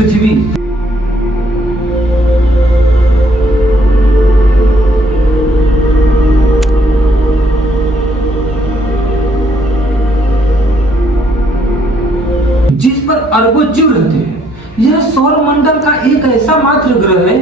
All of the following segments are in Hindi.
पृथ्वी। जिस पर अरबों जीव रहते हैं। यह सौर मंडल का एक ऐसा मात्र ग्रह है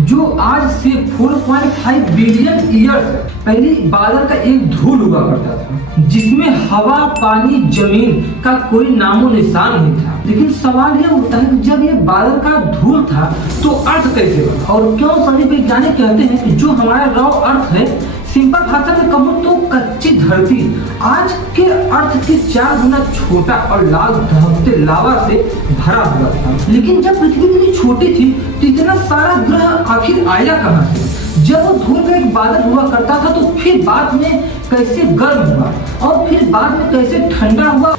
जो आज से 4.5 बिलियन ईयर्स पहले बादल का एक धूल हुआ करता था, जिसमें हवा, पानी, जमीन का कोई नामो निशान नहीं था। लेकिन सवाल यह उठता है कि जब ये बादल का धूल था तो अर्थ कैसे बना, और क्यों सभी वैज्ञानिक कहते हैं कि जो हमारा रॉ अर्थ है, सिंपल भाषा में कहूँ तो कच्ची धरती, आज के अर्थ के 4 गुना छोटा और लाल धबकते लावा से भरा हुआ था। लेकिन जब पृथ्वी इतनी छोटी थी तो इतना सारा ग्रह आखिर आया कहाँ से? जब वो धूल का एक बादल हुआ करता था तो फिर बाद में कैसे गर्म हुआ और फिर बाद में कैसे ठंडा हुआ।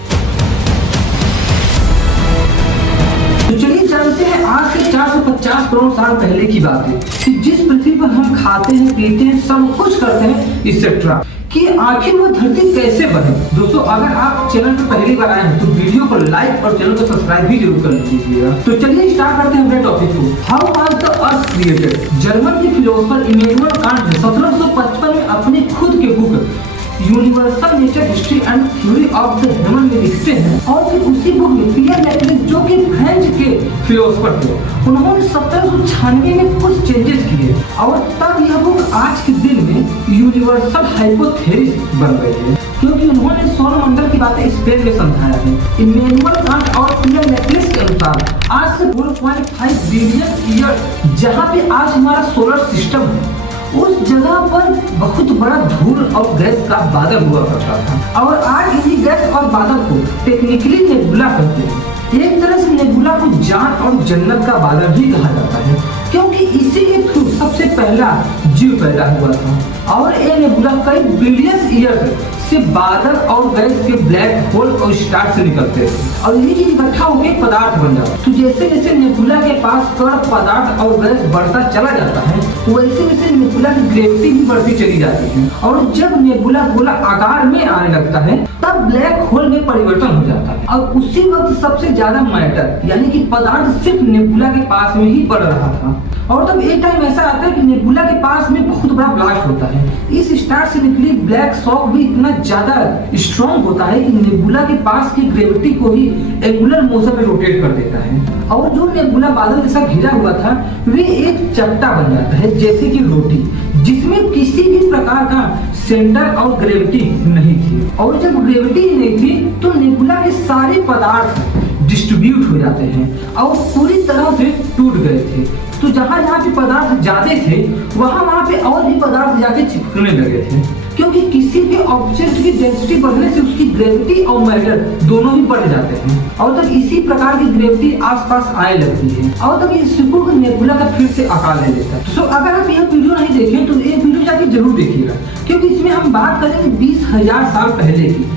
तो चलिए जानते हैं आज से 450 करोड़ साल पहले की बात है कि जिस पृथ्वी पर हम खाते हैं, पीते हैं, सब कुछ करते हैं एक्सेट्रा, कि आखिर वो धरती कैसे बने। दोस्तों, अगर आप चैनल पर पहली बार आए हैं तो वीडियो को लाइक और चैनल को सब्सक्राइब भी जरूर कर लीजिएगा। तो चलिए स्टार्ट करते हैं अपने टॉपिक को। How was the earth created? German के फिलोसोफर इमैनुअल कांट 1755 में अपनी खुद के book universal nature history and theory of the human में लिखते हैं, और फिर उसी बुक में पियर लैटिस जो कि फ्रेंच के फिलोसोफर थे, उन्होंने 1796 में कुछ चेंजेस किए और तब यह बुक आज के दिन में यूनिवर्सल हाइपोथेसिस बन गई है, क्योंकि उन्होंने सौर मंडल की बातें स्पेन में समझाया है। इमैनुअल कांट और पियर लैटिस के अनुसार आज से 4.5 बिलियन ईयर जहाँ पे आज हमारा सोलर सिस्टम है, उस जगह पर बहुत बड़ा धूल और गैस का बादल हुआ करता था, और आज इन्हीं गैस और बादल को टेक्निकली नेबुला कहते हैं। एक तरह से नेबुला को जान और जन्नत का बादल भी कहा जाता है, क्योंकि इसी के थ्रू सबसे पहला जीव पैदा हुआ था, और ये नेबुला कई बिलियन ईयर से बादल और गैस के ब्लैक होल और स्टार से निकलते थे, और यही चीज इकट्ठा होकर पदार्थ बन जाता है। तो जैसे जैसे नेबुला के पास कण, पदार्थ और गैस बढ़ता चला जाता है, वैसे वैसे नेबुला की ग्रेविटी भी बढ़ती चली जाती है, और जब नेबुला गोला आकार में आने लगता है तब ब्लैक होल में परिवर्तन हो जाता है, और उसी वक्त सबसे ज्यादा मैटर यानी कि पदार्थ सिर्फ नेबुला के पास में ही बढ़ रहा था। और तब एक टाइम ऐसा आता है कि नेबुला के पास में बहुत बड़ा ब्लास्ट होता है। इस स्टार से निकली ब्लैक शॉक भी इतना ज्यादा स्ट्रॉन्ग होता है कि नेबुला के पास की ग्रेविटी को ही एंगुलर मोशन में रोटेट कर देता है, और जो नेबुला बादल जैसा घिरा हुआ था वे एक चपटा बन जाता है, जैसे कि रोटी, जिसमें किसी भी प्रकार का सेंटर और ग्रेविटी नहीं थी। और जब ग्रेविटी नहीं थी तो नेबुला के सारे पदार्थ डिस्ट्रीब्यूट हो जाते हैं और पूरी तरह से टूट गए थे। तो जहाँ जहाँ पे पदार्थ जाते थे वहाँ पे और भी पदार्थ जाके चिपकने लगे थे, क्योंकि किसी भी ऑब्जेक्ट की डेंसिटी बढ़ने से उसकी ग्रेविटी और मैटर दोनों ही बढ़ जाते हैं, और तब इसी प्रकार की ग्रेविटी आसपास आने लगती है, और तब इस नेबुला का फिर से आकार ले लेता है। तो अगर आप यह वीडियो नहीं देखें तो ये वीडियो जाके जरूर देखिएगा, क्योंकि इसमें हम बात करेंगे 20,000 साल पहले की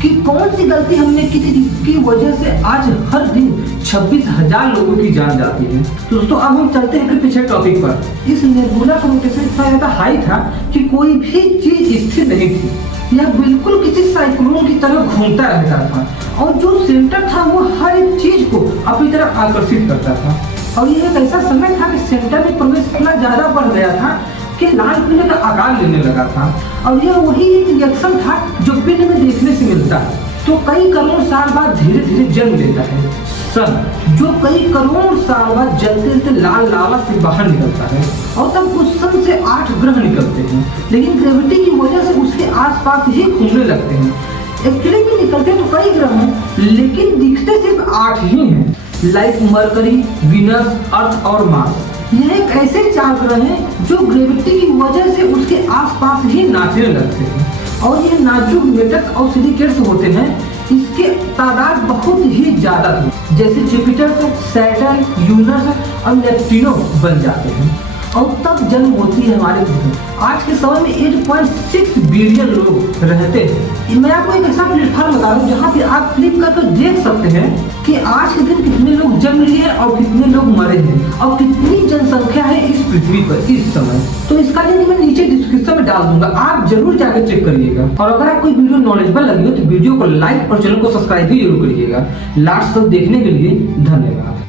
कि कौन सी गलती हमने की थी जिसकी वजह से आज हर दिन 26,000 लोगों की जान जाती है। तो दोस्तों, अब हम चलते हैं फिर पीछे टॉपिक पर। इस नेबुला का रोटेशन इतना ज्यादा हाई था कि कोई भी चीज स्थिर नहीं थी, यह बिल्कुल किसी साइक्लोन की तरह घूमता रहता था, और जो सेंटर था वो हर एक चीज को अपनी तरफ आकर्षित करता था। और यह एक ऐसा समय था कि सेंटर में प्रवेश इतना ज्यादा बढ़ गया था कि लाल पीले का आकार लेने लगा था, और यह वही एक रिएक्शन था जो पिंड में देखने से मिलता है। तो कई करोड़ साल बाद धीरे धीरे जन्म लेता है सन, जो कई करोड़ साल बाद जलते जलते लाल लावा से बाहर निकलता है, और तब उस सन से 8 ग्रह निकलते हैं, लेकिन ग्रेविटी की वजह से उसके आसपास ही घूमने लगते हैं। एक्चुअली भी निकलते तो कई ग्रह हैं, लेकिन दिखते सिर्फ 8 ही हैं, लाइक मरकरी, वीनस, अर्थ और मार्स। यह एक ऐसे 4 ग्रह हैं जो ग्रेविटी की वजह से उसके आसपास ही नाचने लगते हैं, और ये नाजुक मेटल्स और सिलिकेट्स होते हैं। इसके तादाद बहुत ही ज्यादा थे, जैसे जुपिटर, सैटर्न, यूरेनस और नेपट्टून बन जाते हैं, और तब जन्म होती है हमारे पृथ्वी। आज के समय में 8.6 बिलियन लोग रहते हैं। मैं आपको एक ऐसा प्लेटफॉर्म बता रहा हूँ जहाँ पे आप क्लिक करके देख सकते हैं कि आज के दिन कितने लोग जन्म लिए हैं और कितने लोग मरे हैं, और कितनी जनसंख्या है इस पृथ्वी पर इस समय। तो इसका लिंक मैं नीचे डिस्क्रिप्शन में डाल दूंगा, आप जरूर जाकर चेक करिएगा। और अगर आपको वीडियो नॉलेजेबल लगी हो तो वीडियो को लाइक और चैनल को सब्सक्राइब भी जरूर करिएगा। लास्ट तक देखने के लिए धन्यवाद।